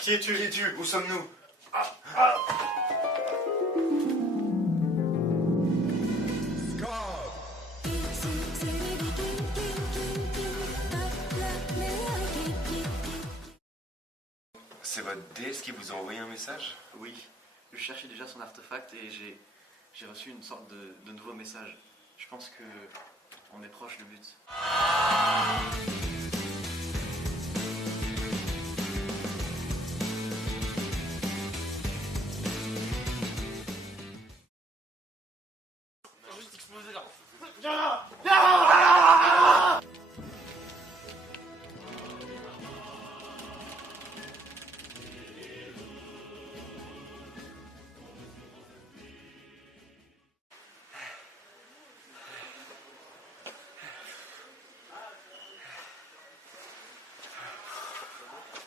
Qui es-tu? Qui es-tu? Où sommes-nous? C'est votre déesse qui vous a envoyé un message? Oui, je cherchais déjà son artefact et j'ai reçu une sorte de nouveau message. Je pense que on est proche du but. Juste exploser là.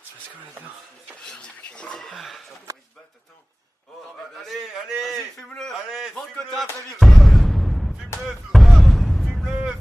C'est parce qu'on est dedans. Ils se battent, attends. Oh, Non, mais allez, vas-y, allez! fume-le. Allez, Vends le fume-le. quota, très vite. Fume-le, fume-le, fume-le!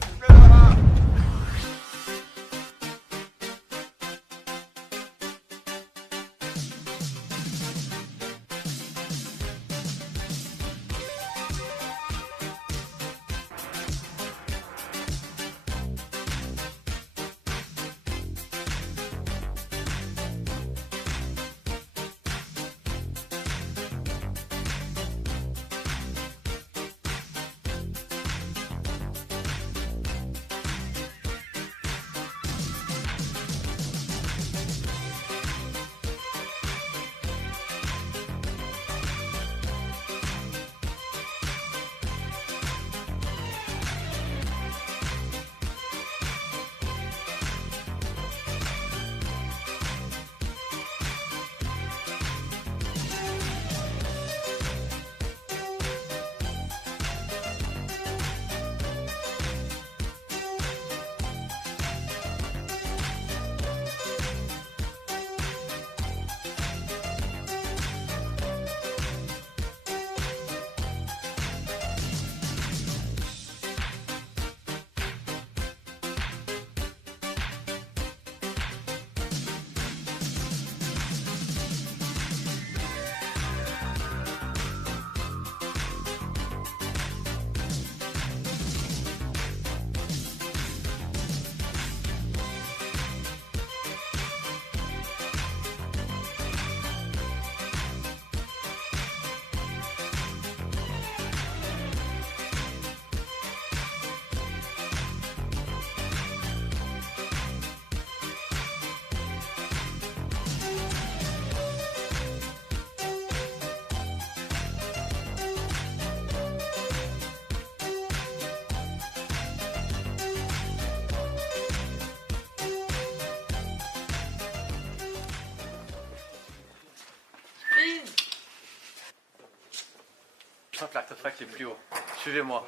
Je sens que l'artefact est plus haut. Suivez-moi.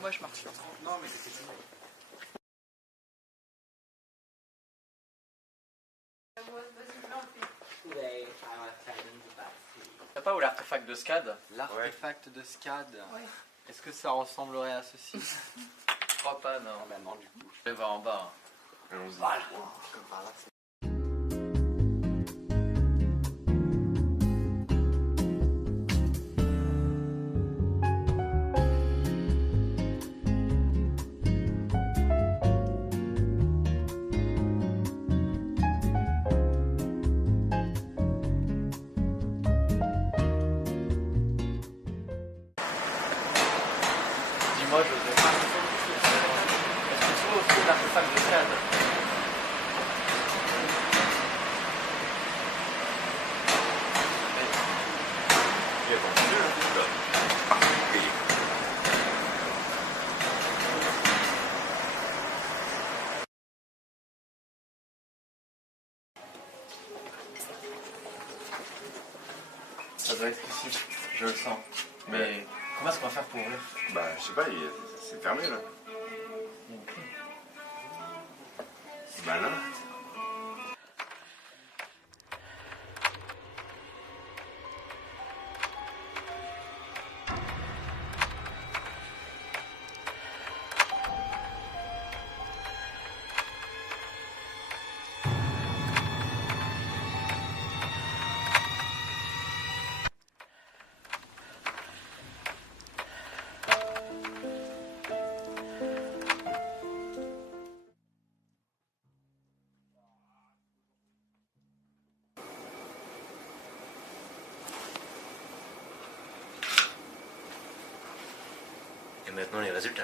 Moi je marche. T'as pas où l'artefact de Scad? L'artefact de Scad. Est-ce que ça ressemblerait à ceci? Je crois pas, non. Bah non du coup. Je vais voir en bas. Allons-y. Comme par là, c'est... Dis-moi, Joseph. Est-ce que tu vois aussi l'artefact de Scad? Il y a pas de jeu, là. Particulier. Ça doit être ici, je le sens. Mais comment est-ce qu'on va faire pour ouvrir? Bah, je sais pas, c'est fermé là. C'est malin. Et maintenant les résultats.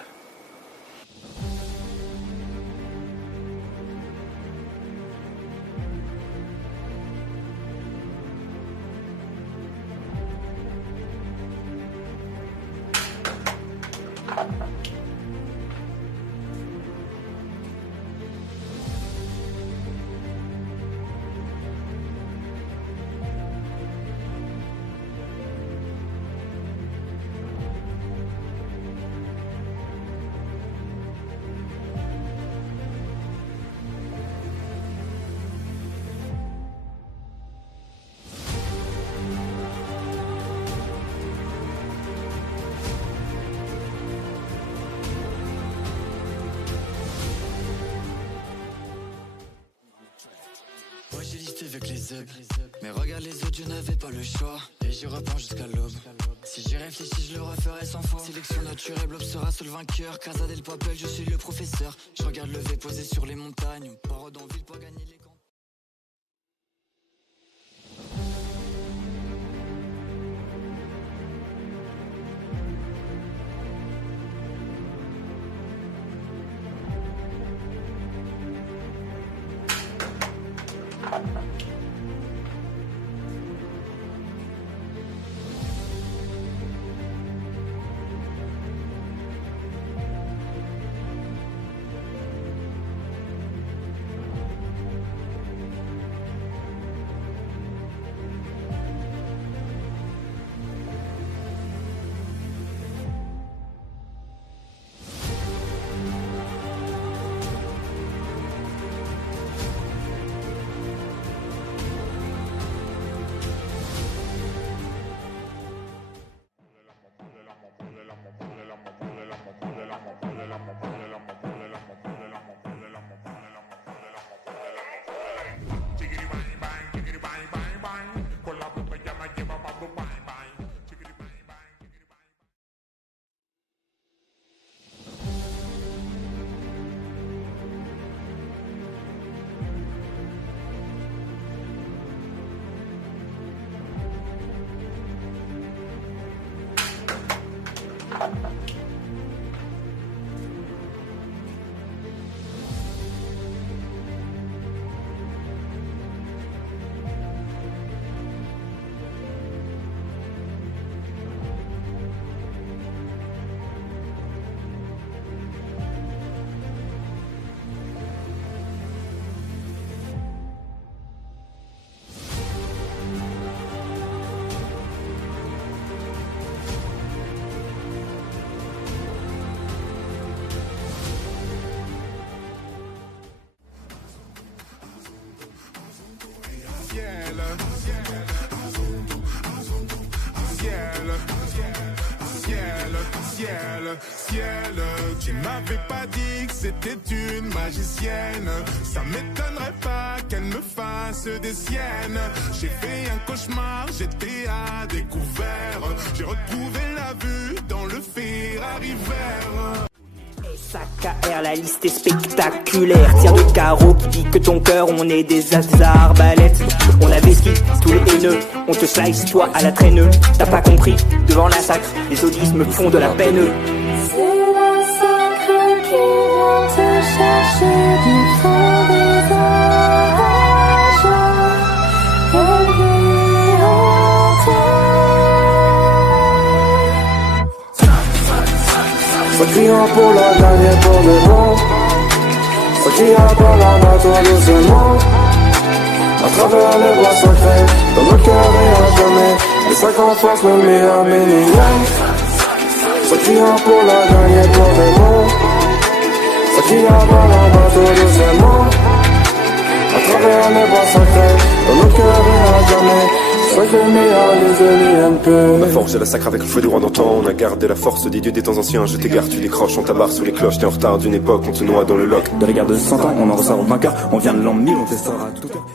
Ouais, j'ai listé avec les œufs. Mais regarde les autres, je n'avais pas le choix. Et j'y reprends jusqu'à l'aube. Si j'y réfléchis, je le referai 100 fois. Sélection naturelle, Blob sera seul vainqueur. Casa del Papel, je suis le professeur. Je regarde le V posé sur les montagnes. Parole en ville pour gagner les camps. Ciel, tu m'avais pas dit que c'était une magicienne. Ça m'étonnerait pas qu'elle me fasse des siennes. J'ai fait un cauchemar, j'étais à découvert. J'ai retrouvé la vue dans le Ferrari vert. SAKR, la liste est spectaculaire. Tire de carreau qui dit que ton cœur, on est des arbalètes. On a vesqué tous les haineux, on te slice toi à la traîne. T'as pas compris, devant la sacre, les audis me font de la peine. C'est la sacre qui vient te chercher du fond des âges. Elle vit en toi. Ça criera pour la gagner pour de bon. Ça criera par la bateau doucement. À travers les bois sacrés, dans nos cœurs et à jamais. Les 50 forces le meilleur minimum. Ça criera pour la gagner pour de bon. Ça criera par la bateau doucement. À travers les bois sacrés, dans nos cœurs et à jamais. On a forgé la sacre avec le feu du roi d'antan. On a gardé la force des dieux des temps anciens. Je t'égare, tu décroches, on tabarre sous les cloches. T'es en retard d'une époque, on te noie dans le loch. De la guerre de 100 ans, on en ressort vainqueur. On vient de l'an 1000, on testera à toute heure.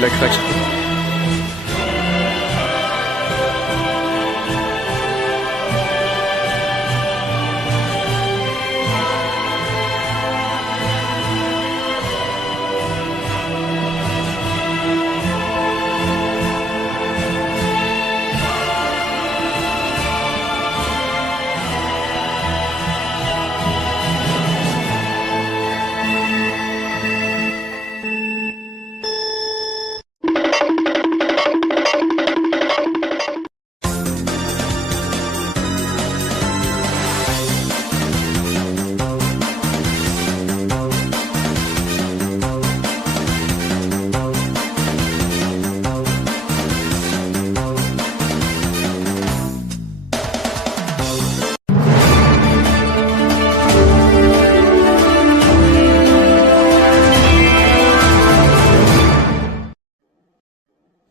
La craque.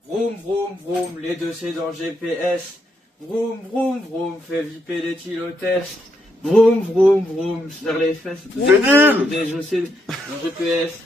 Vroom vroom vroom, les dossiers dans le GPS. Vroom vroom vroom, fait viper les tylotestes. Vroom vroom vroom, sur les fesses. C'est nul. Des dossiers dans le GPS.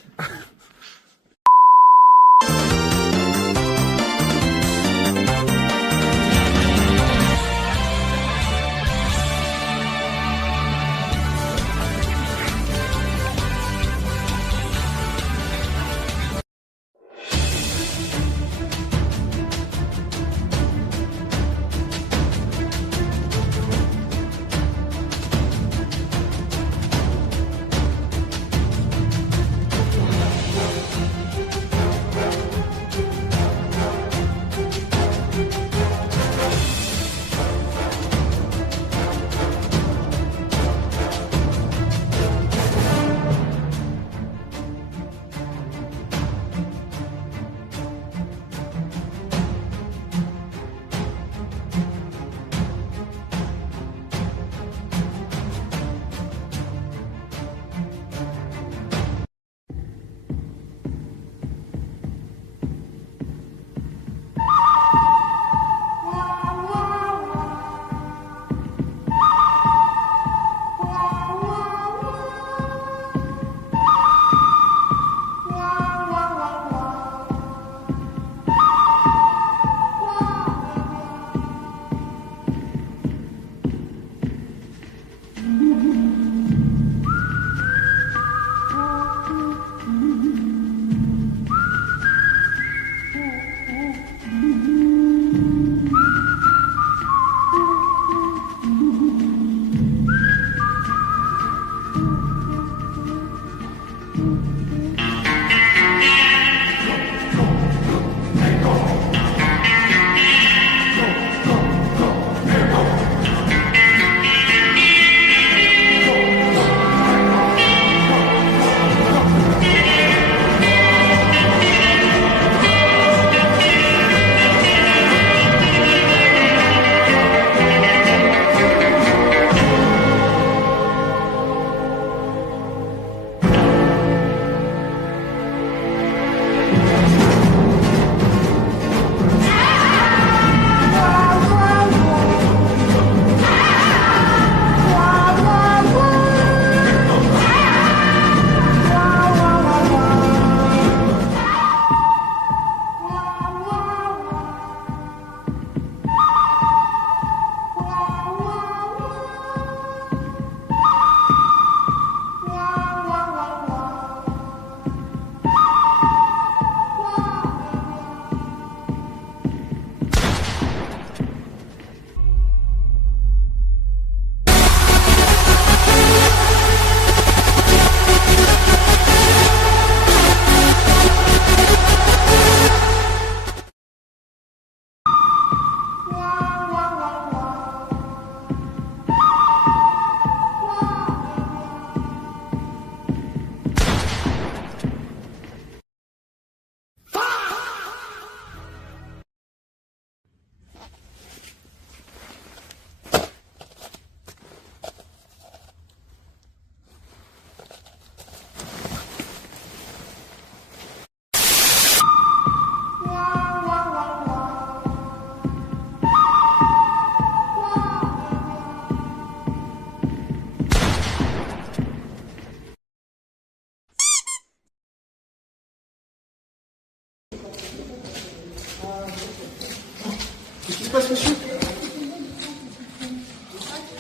Qu'est-ce qui se passe, monsieur?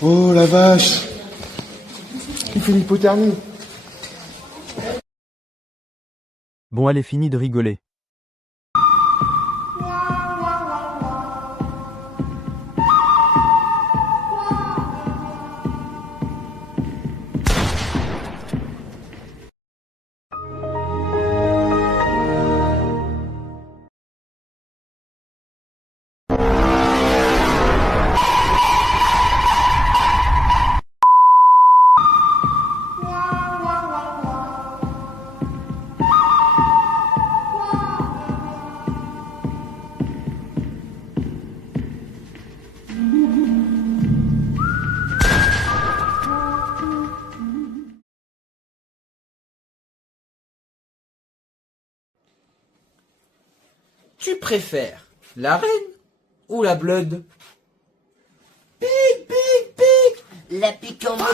Oh la vache! Il fait une hypothermie. Bon, allez, fini de rigoler. Tu préfères la reine ou la blood? Pic, pic, pic. La pique en moto,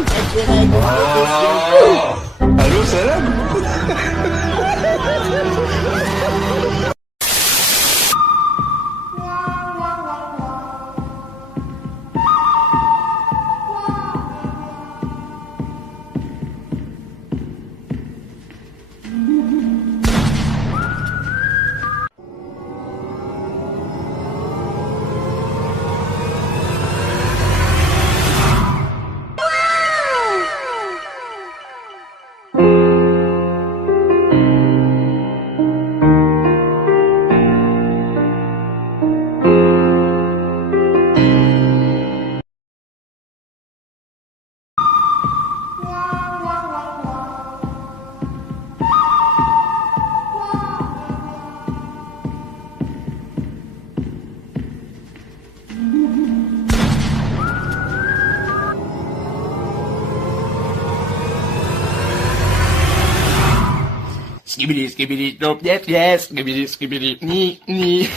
intérêt de Allô, salam? Skibidi, skibidi, nope, yes, yes, skibidi, skibidi, ni, ni.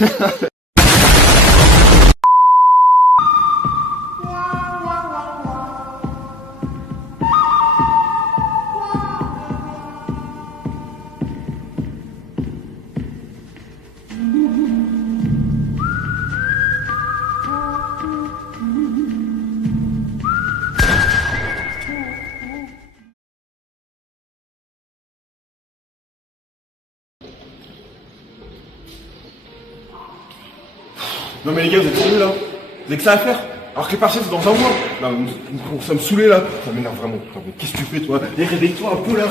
Non mais les gars, vous êtes sérieux là? Vous avez que ça à faire? Alors que les partiels c'est dans un mois. Non, nous sommes saoulés là. Ça m'énerve vraiment. Non, mais qu'est-ce que tu fais toi? Et réveille-toi un peu là.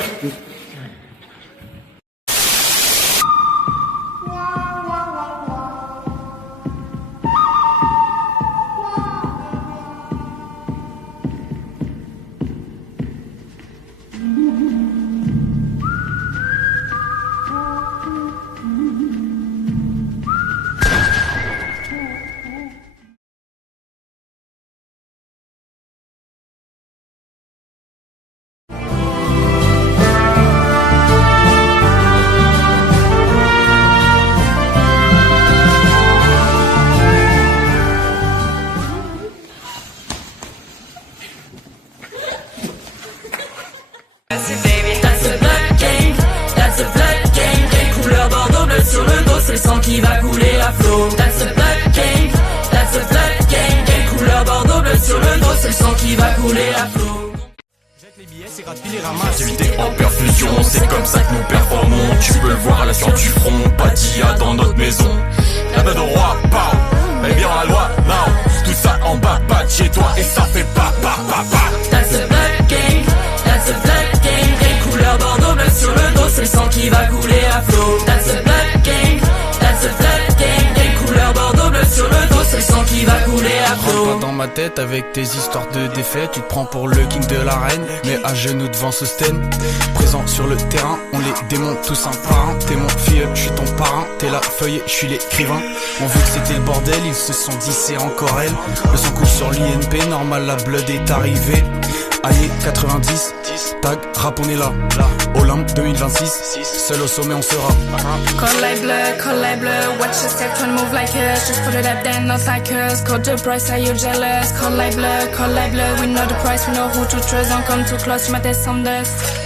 Qui va couler à flot. That's a blood gang, that's a blood gang. Gang couleur bordeaux bleu sur le dos, c'est le sang qui va couler à flot. Jette les billets, c'est gratuit les ramasses. Activité en perfusion, c'est comme ça que nous performons. Tu peux le voir à la sueur du front, Patia dans notre maison. La main de roi, pow, mais bien la loi, now. Tout ça en bas, pas de chez toi et ça fait pas. That's a blood gang, that's a blood gang. Gang couleur bordeaux bleu sur le dos, c'est le sang qui va couler à flot. That's a blood gang. Couleur bordeaux bleu sur le dos, c'est le sang qui va couler à flot. Rentre pas dans ma tête avec tes histoires de défaite. Tu te prends pour le king de l'arène, mais à genoux devant ce stand. Présent sur le terrain, on les démonte tous un par un. T'es mon filleul, je suis ton parrain. T'es la feuille, je suis l'écrivain. On vu que c'était le bordel, ils se sont dit c'est encore elle. Le sang coule sur l'INP, normal la blood est arrivée. Année 90, tag, rap on est là. Olympe 2026, seul au sommet on sera. Call like bleu, watch your step, tryna move like us. Just put it up, then not like us. Call the price, are you jealous? Call like bleu, we know the price, we know who to trust. Don't come too close, you might taste some dust.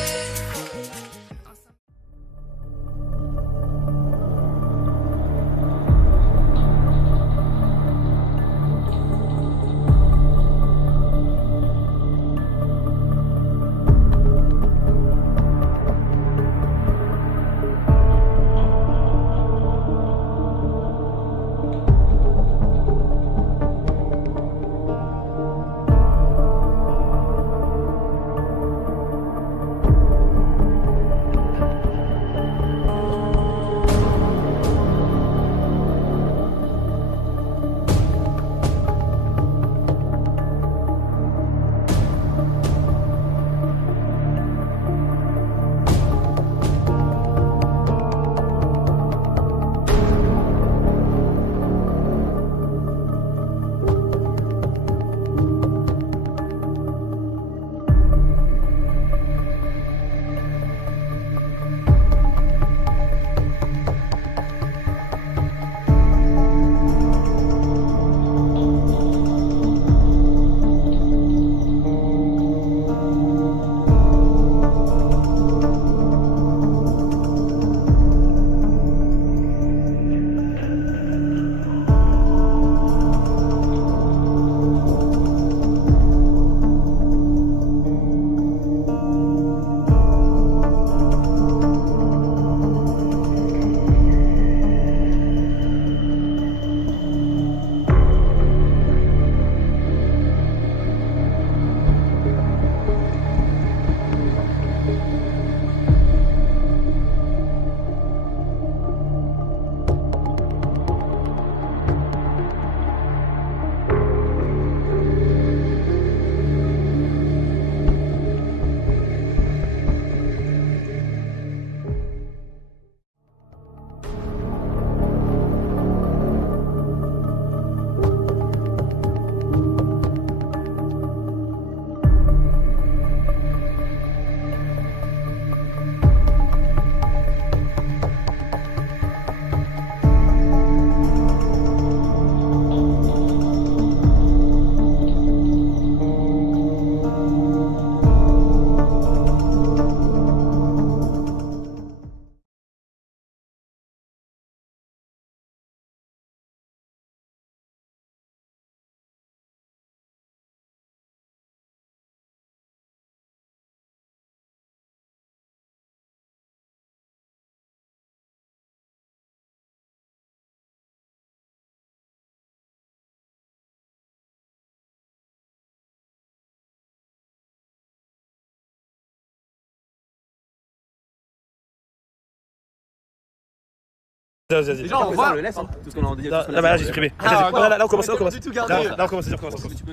Vas-y. Déjà, on va. Le laisse, hein. Tout ce qu'on a dit. Là, bah là, j'ai supprimé. Là, on commence. Là, on commence.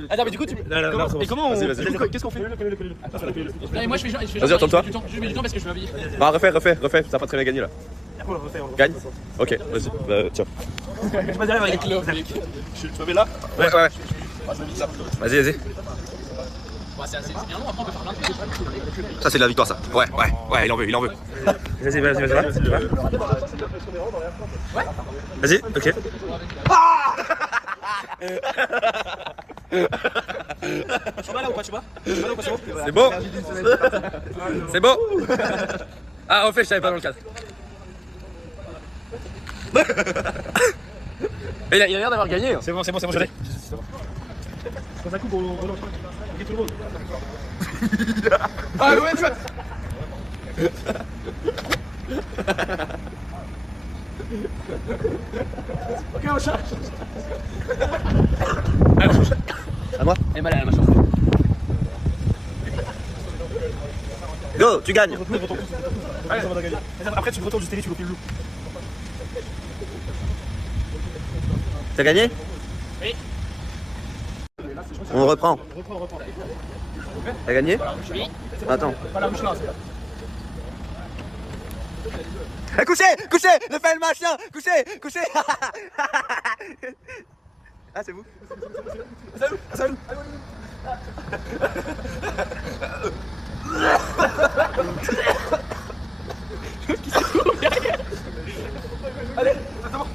Attends, mais du coup, tu. Là, on commence. Et comment on. Qu'est-ce qu'on fait? Et moi, je fais genre. Vas-y, retourne-toi. Je mets du temps parce que je veux m'habiller. Bah, refais. T'as pas très bien gagné là. Gagne? Ok, vas-y. Bah, tiens. Tu me mets là? Ouais. Vas-y. C'est bien long, après on peut faire plein de trucs. Ça, c'est de la victoire, ça. Ouais, il en veut. Vas-y, va. Ouais. Vas-y, ok. Tu vas là ou pas, C'est beau. Ah, refais, je savais pas dans le cadre. Il a l'air d'avoir gagné. C'est bon, je l'ai. Quand ça coupe, on relance. Ok, tout le monde. Ah ouais, tu vois. Ok, on charge. À moi. Et mal à la machin. Go, tu gagnes. Allez, ça va gagner. Après, tu retournes du télé, tu copies le loup. T'as gagné? Oui. On reprend. T'as gagné? Oui. Attends. Couchez! Ne fais le machin! Couchez! Ah, c'est vous? Salut! Allez, attends.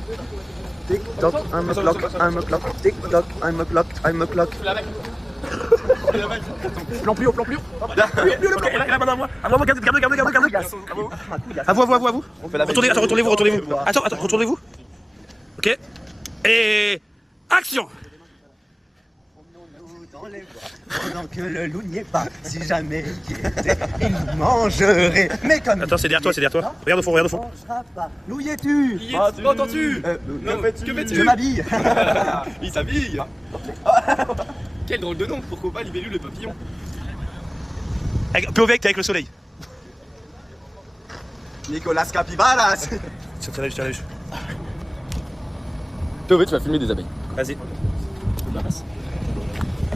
Tick-tock, I'm a clock. Tick-tock, I'm a clock. Plan plus haut. Plus haut, là, maintenant à moi. À moi, garde. À vous. Retournez-vous. Attends, retournez-vous. Ok. Et. Action! Pendant que le loup n'y est pas, si jamais il était, il nous mangerait. Mais comme. Attends, c'est derrière toi. Regarde au fond. Loup y es-tu? M'entends-tu? Que fais-tu? Je m'habille. Il s'habille. Quel drôle de nom, pourquoi pas libellule le papillon? POV avec le soleil. Nicolas Capibaras. Tu as vu. POV, tu vas filmer des abeilles. Vas-y.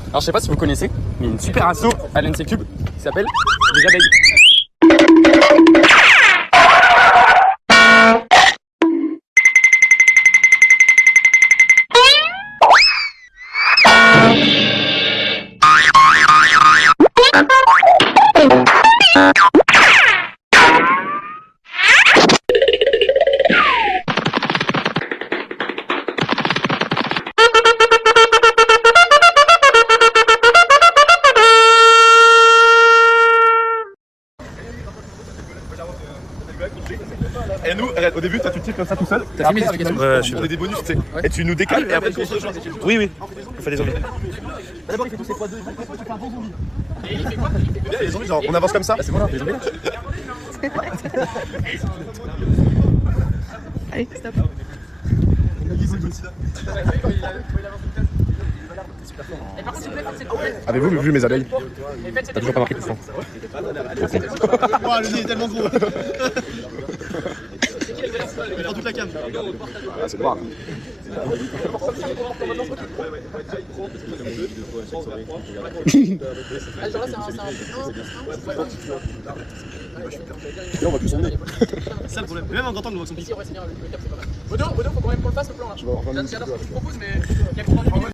Alors je sais pas si vous connaissez, mais une super asso à l'NC Cube qui s'appelle les abeilles. Et nous, au début, tu tires comme ça tout seul. T'as filmé les applications? Ouais, on a des bonus, tu sais. Et tu nous décales et après tu rejoins. Oui. On fait des zombies. D'abord, il fait tous ses poids de. Tu fais un bon zombie. Et il fait quoi? Les zombies, genre, on avance comme ça. C'est bon là, les zombies là. Allez, stop. Avez-vous vu mes abeilles? T'as toujours pas marqué de sang. Oh, le nez est tellement gros. Il prend toute la cam. Ah, c'est noir. On voit plus son nez. C'est ça le problème. Même en grand temps, on voit son pied. Bodo, faut quand même qu'on le fasse le plan là. J'adore ce que tu proposes, mais il y a combien de minutes?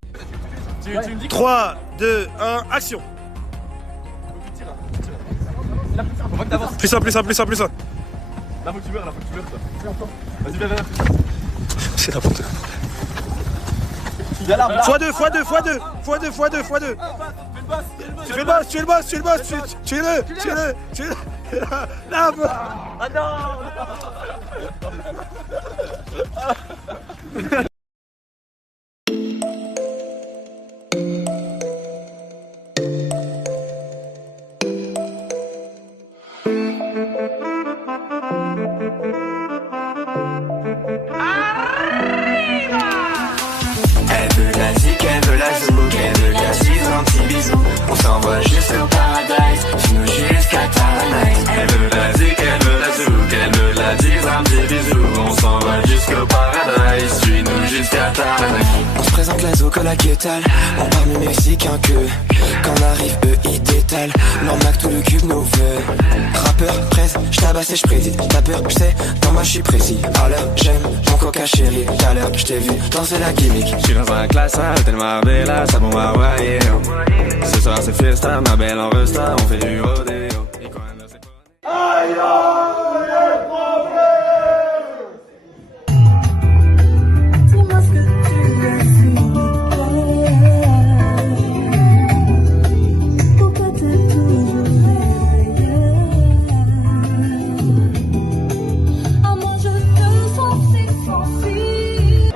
Tu me dis 3, 2, 1, action! Plus simple. Là, faut que tu meurs, toi. Vas-y, viens. C'est n'importe quoi. x2. Tu es le boss. Là. Ah non! On s'envoie jusqu'au paradise, chez nous jusqu'à Paradise. Elle veut la zik, elle veut la zouk, elle veut la 10, un petit bisou. On s'envoie jusqu'au chocolat qu'étale. On parmi mexicains que quand on arrive eux ils détalent. Leur Mac tout le cube nous veut. Rappeur, presse, j'tabasse et j'préside. T'as peur, j'sais, non moi j'suis précis. À l'heure j'aime mon coca chéri. Tout l'heure j't'ai vu danser la gimmick. J'suis dans un classal, tellement bella, ça bon Hawaii. Ce soir c'est fiesta, ma belle en resta, on fait du rodéo. Aïe, les problèmes. Dis-moi ce que tu veux, s'il te plaît. Pourquoi t'es toujours ailleurs? Ah, moi je te sens si sensible.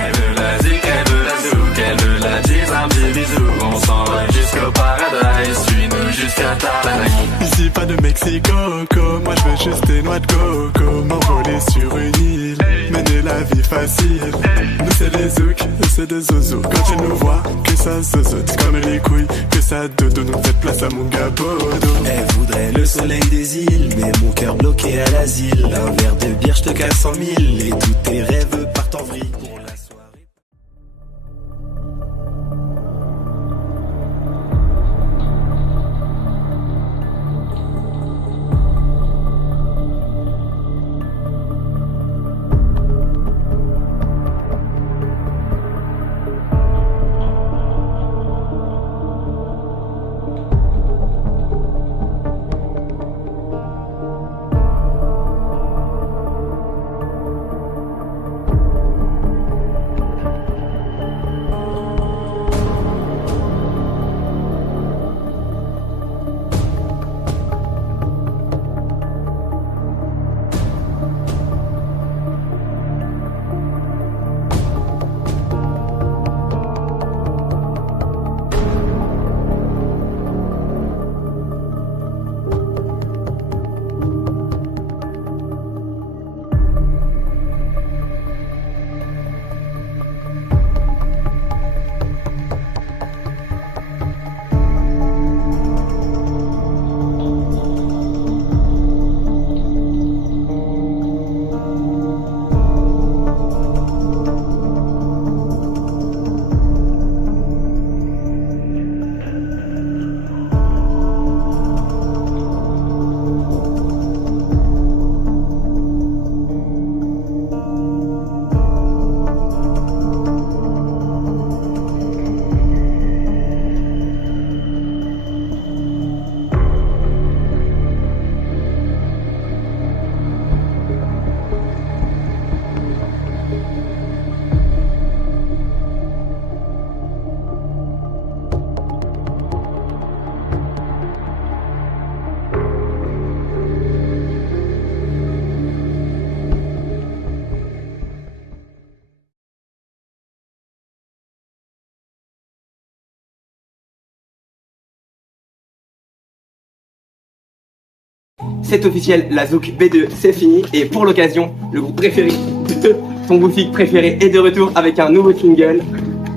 Elle veut la zik, elle veut la zouk, elle veut la tease, un petit bisou. On s'en va jusqu'au paradise, suis-nous jusqu'à Taranaki. Ici pas de Mexico, moi je veux juste des noix de coco. M'envoler sur une île, mener la vie facile. Nous c'est des zouks, nous c'est des zozos. Quand tu nous vois, que ça zozote comme les couilles, que ça dodo. Nous faites place à mon gabodo. Elle voudrait le soleil des îles, mais mon cœur bloqué à l'asile. Un verre de bière, je te casse 100 000 et tous tes rêves partent en vrille. C'est officiel, la Zouk B2 c'est fini et pour l'occasion, le groupe préféré de ton Goofy préféré est de retour avec un nouveau single,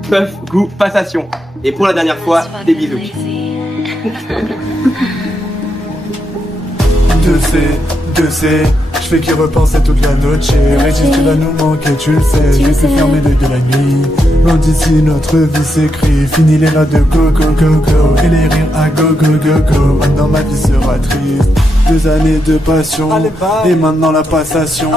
Puff Goût Passation. Et pour la dernière fois, des bisous. De C, je fais qu'y repenser toute la noche. Régis, tu vas nous manquer, tu le sais. Je sais fermer l'œil de la nuit. Loin d'ici, notre vie s'écrit. Fini les notes de go, go, go, go. Et les rires à go, go, go, go. Maintenant ma vie sera triste. 2 années de passion, et maintenant la passation.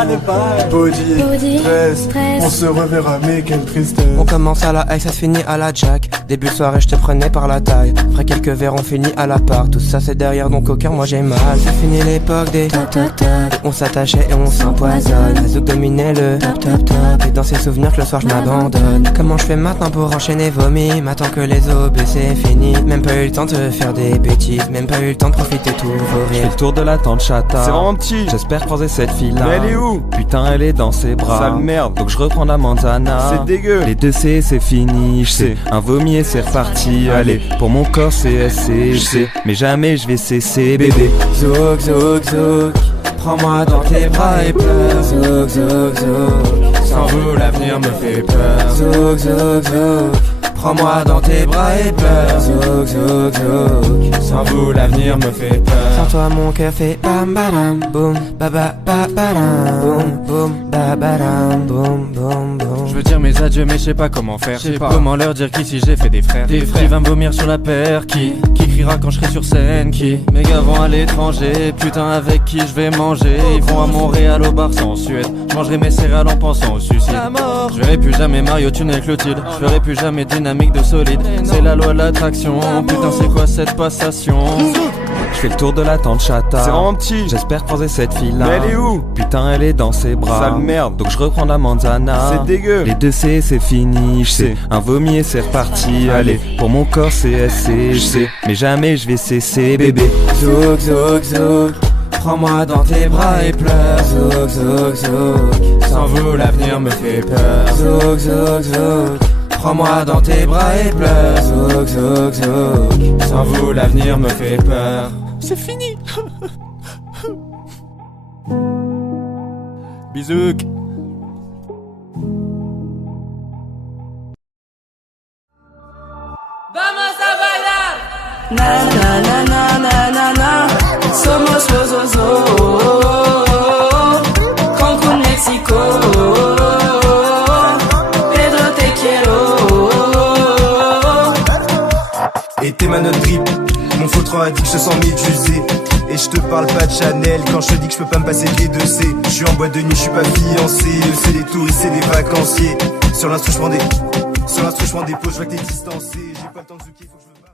Body, stress, on se reverra mais quelle tristesse. On commence à la haie, ça se finit à la jack. Début de soirée, je te prenais par la taille. Ferai quelques verres, on finit à la part. Tout ça c'est derrière, donc au cœur moi j'ai mal. C'est fini l'époque des top top top. On s'attachait et on s'empoisonne. La Zouk dominait le top top top. Et dans ces souvenirs que le soir je m'abandonne. Comment je fais maintenant pour enchaîner vomi? Maintenant que les OB c'est fini. Même pas eu le temps de faire des bêtises. Même pas eu le temps de profiter tout vos rires. Le tour de la tente chata. C'est vraiment petit. J'espère croiser cette fille là. Mais elle est où? Putain elle est dans ses bras. Sale merde. Donc je reprends la manzana. C'est dégueu. Les 2C c'est fini. J'sais un vomi et c'est reparti. Allez pour mon corps c'est SC. J'sais mais jamais je vais cesser bébé. Zouk zouk zouk, prends-moi dans tes bras et pleure. Zouk zouk zouk, sans vous l'avenir me fait peur. Zouk zouk zouk, Prends-moi dans tes bras et pleure. Zouk, zouk, zouk. Sans vous l'avenir me fait peur. Sans toi mon cœur fait bam badam boum, baba babadam boum, boum, babadam boum, boum, boum. Je veux dire mes adieux mais je sais pas comment faire. Comment leur dire qu'ici j'ai fait des frères. Qui va me vomir sur la paire. Qui criera quand je serai sur scène. Qui mes gars vont à l'étranger. Putain avec qui je vais manger. Ils vont à Montréal au Barça en Suède. Je mangerai mes céréales en pensant au suicide. Je verrai plus jamais Mario Tune avec Clotilde. Je verrai plus jamais Dynamique de Solide. C'est la loi de l'attraction. Putain c'est quoi cette passation? Je fais le tour de la tente chata. C'est vraiment petit. J'espère croiser cette fille-là. Mais elle est où? Putain, elle est dans ses bras. Sale merde. Donc je reprends la manzana. C'est dégueu. Les 2C, c'est fini. Je sais. Un vomi et c'est reparti. Allez, pour mon corps, c'est SC. Je sais. Mais jamais je vais cesser, bébé. Zouk, zouk, zouk. Prends-moi dans tes bras et pleure. Zouk, zouk, zouk. Sans vous l'avenir me fait peur. Zouk, zouk, zouk. Prends-moi dans tes bras et pleure. Zouk, zouk, zouk. Sans vous l'avenir me fait peur. C'est fini. Bisouk. Vamos a bailar. Na na na na na na na. Somos los Cancún, Mexico. Pedro te quiero. Et t'es ma note drip. Mon fautre a dit que je sens médusé. Et je te parle pas de Chanel quand je te dis que je peux pas me passer des 2C. Je suis en boîte de nuit, je suis pas fiancé. C'est des touristes, c'est des vacanciers. Sur l'instru je prends des pauses, je vois que t'es distancé. J'ai pas le temps de zouker, faut que je me barre.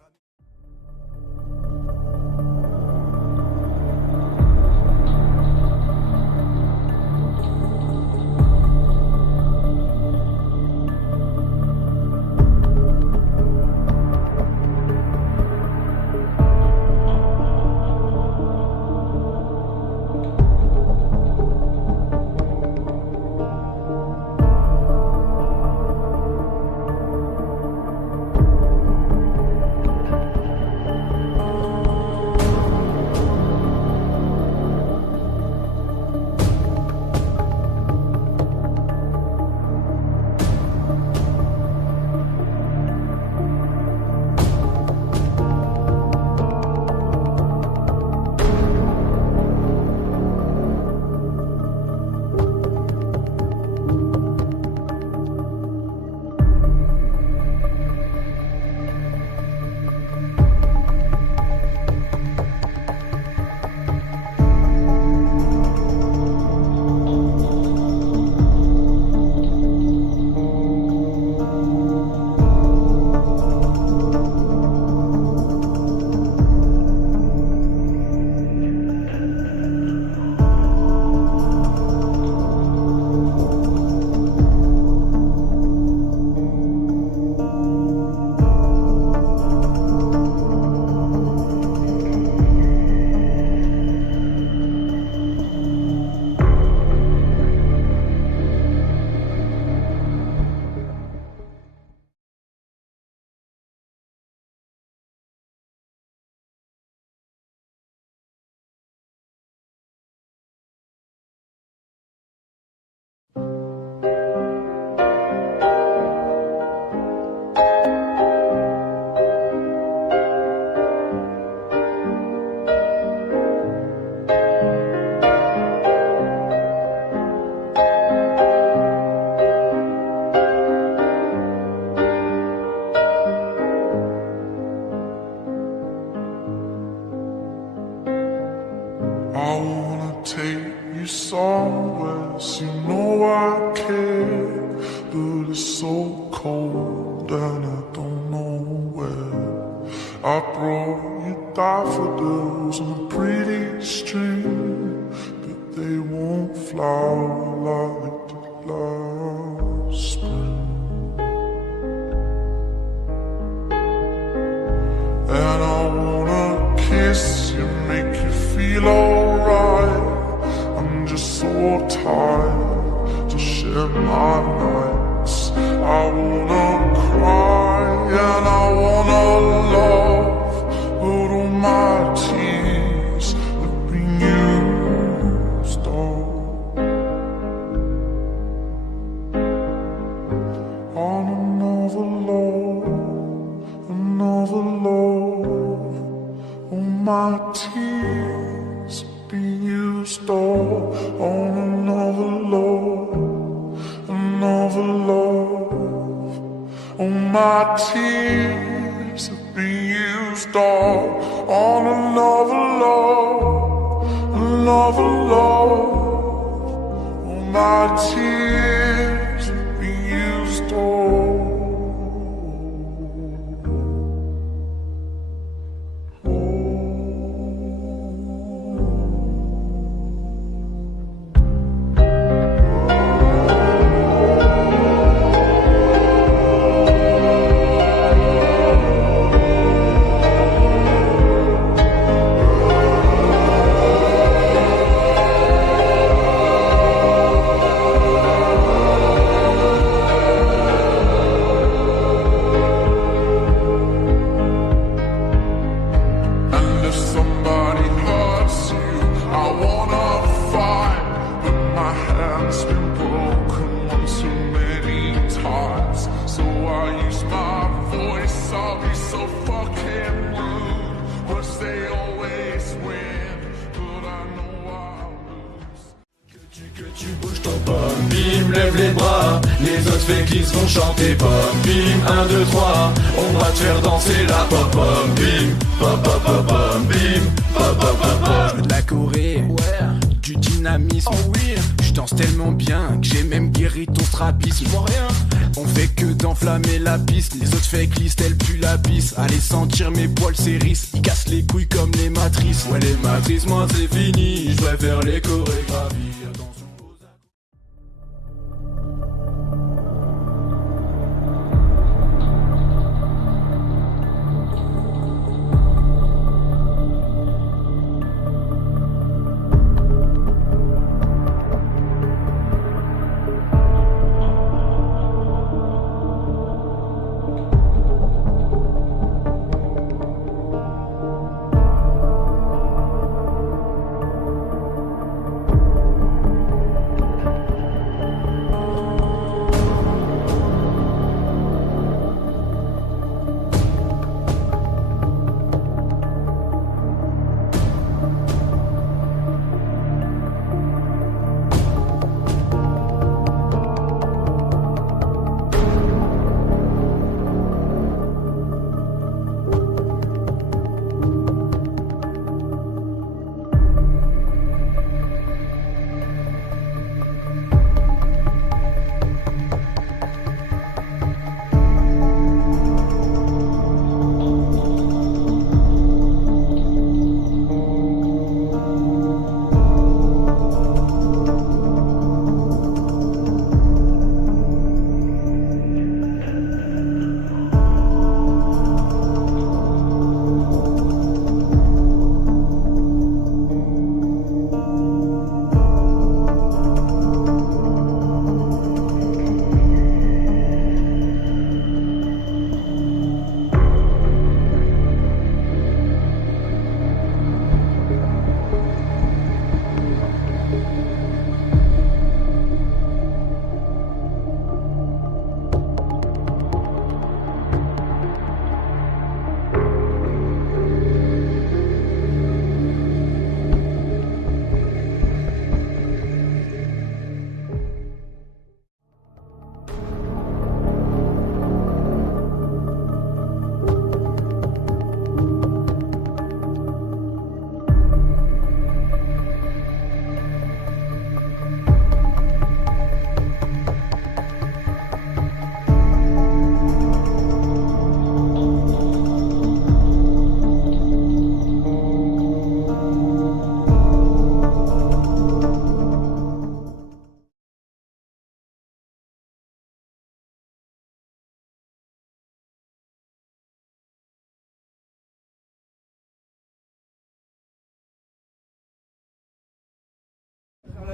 I wanna take you somewhere, so you know I care, but it's so cold and I don't know where. I brought you daffodils on a pretty string, but they won't flower like they did last spring. And I wanna kiss you, make you feel alright. I'm just so tired to share my nights. I wanna cry and I wanna love, but all my tears have been used up on another love. my tears being used all on another love, another love. Oh, my tears have been used all on another love, another love. Oh, my tears have been used all. Bim, lève les bras, les autres féquistes vont chanter pop. Bim, 1, 2, 3, on va te faire danser la pop pop. Bim, pop pop pop pop, bim, pop pop pop pop. Je veux de la Corée, ouais, du dynamisme, oh oui. Je danse tellement bien que j'ai même guéri ton strabisme. Rien. On fait que d'enflammer la piste, les autres fake list, elles puent la pisse. Allez sentir mes poils s'hérissent, ils cassent les couilles comme les matrices. Ouais les matrices, moi c'est fini, je préfère les chorégraphies.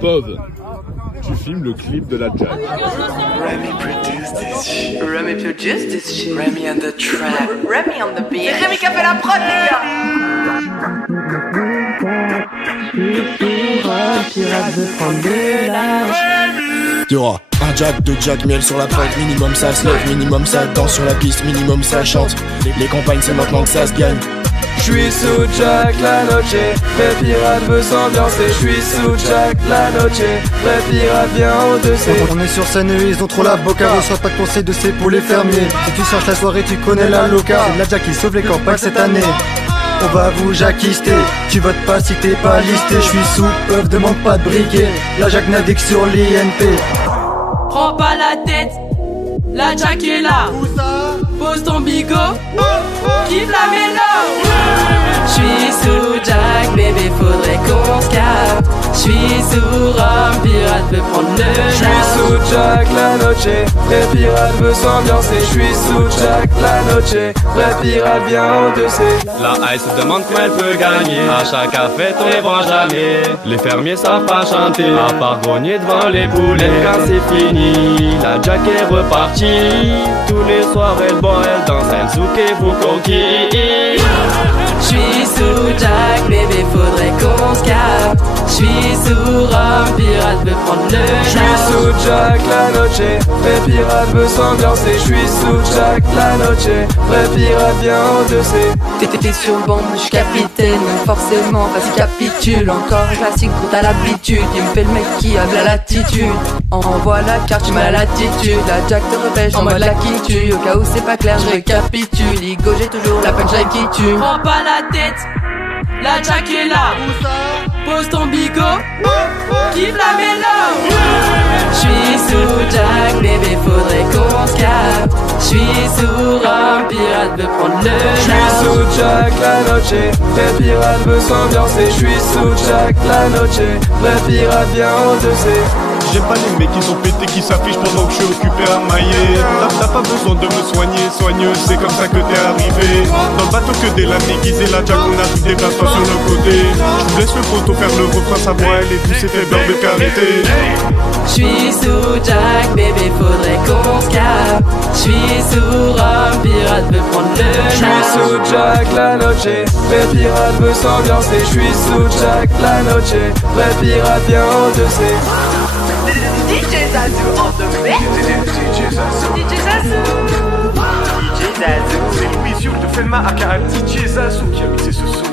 Pov, tu filmes le clip de la Jack. Remy produced this shit. Remy produced this shit. Remy on the track. Remy on the beat. C'est Remy qui a fait la prod, les gars. Y'aura un jack, deux jack, miel sur la prod. Minimum ça se lève, minimum ça danse sur la piste, minimum ça chante. Les campagnes c'est maintenant que ça se gagne. J'suis sous Jack la noche, vrai pirate veut s'ambiancer. J'suis sous Jack la noche, vrai pirate vient au-dessus. On est sur scène et ils ont trop la boca. Reçois pas de conseils de c'est pour les fermiers. Si tu cherches la soirée tu connais la loca. C'est la Jack qui sauve les campagnes cette année. On va vous jacquister, tu votes pas si t'es pas listé. J'suis sous Puff, demande pas de briquet. La Jack navigue sur l'INP. Prends pas la tête, la Jack est là. Pose ton bigot, kiffe la mélo. J'suis sous Jack, bébé, faudrait qu'on se capte. J'suis sous Rome, pirate veut prendre le large. J'suis sous Jack la noche, vrai pirate veut s'ambiancer. J'suis sous Jack la noche, vrai pirate vient au-dessus. La haie se demande comment elle peut gagner. À chaque fête on les vend jamais. Les fermiers savent pas chanter, à part grogner devant les poulets. Quand c'est fini, la Jack est repartie. Tous les soirs elle boit, elle danse, elle zouk et vous conquille. J'suis sous Jack, bébé, faudrait qu'on se capte. J'suis sous Rome, pirate veut prendre le large. J'suis sous Jack la noche, vrai pirate veut s'ambiancer. J'suis sous Jack la noche, vrai pirate vient au-dessus. T'es sur le banc, j'suis capitaine, forcément, vas-y capitule. Encore un classique, gros t'as l'habitude. Il me fait le mec qui a de la latitude. Envoie la carte, j'suis mal à l'attitude. La Jack te repêche en mode la qui tue. Au cas où c'est pas clair, je récapitule. Igo, j'ai toujours la punchline qui tue. Prends pas la tête, la Jack est là. Pose ton bigot, kiffe la mélo. J'suis sous Jack, bébé, faudrait qu'on se capte. J'suis sous Rome, pirate veut prendre le large. J'suis sous Jack la noche, vrai pirate veut s'ambiancer. J'suis sous Jack la noche, vrai pirate vient au-dessus. J'aime pas les mecs qui sont pétés, qui s'affichent pendant que je suis occupé à mailler. T'as pas besoin de me soigner, soigneux, c'est comme ça que t'es arrivé. Dans le bateau que des lames déguisées, la Jack on a tout déplace pas sur le côté. J'vous laisse le poteau faire le refrain, sa voix elle est douce et fait beurre de karité. J'suis sous Jack, bébé, faudrait qu'on se capte. J'suis sous Rome, pirate veut prendre le large. J'suis sous Jack la noche, vrai pirate veut s'ambiancer. J'suis sous Jack la noche, vrai pirate vient au-dessus. DJ Zazou on the mix. DJ Zazou. DJ Zazou. DJ Zazou. C'est Louis Zioul de Felma aka DJ Zazou qui a mixé ce son.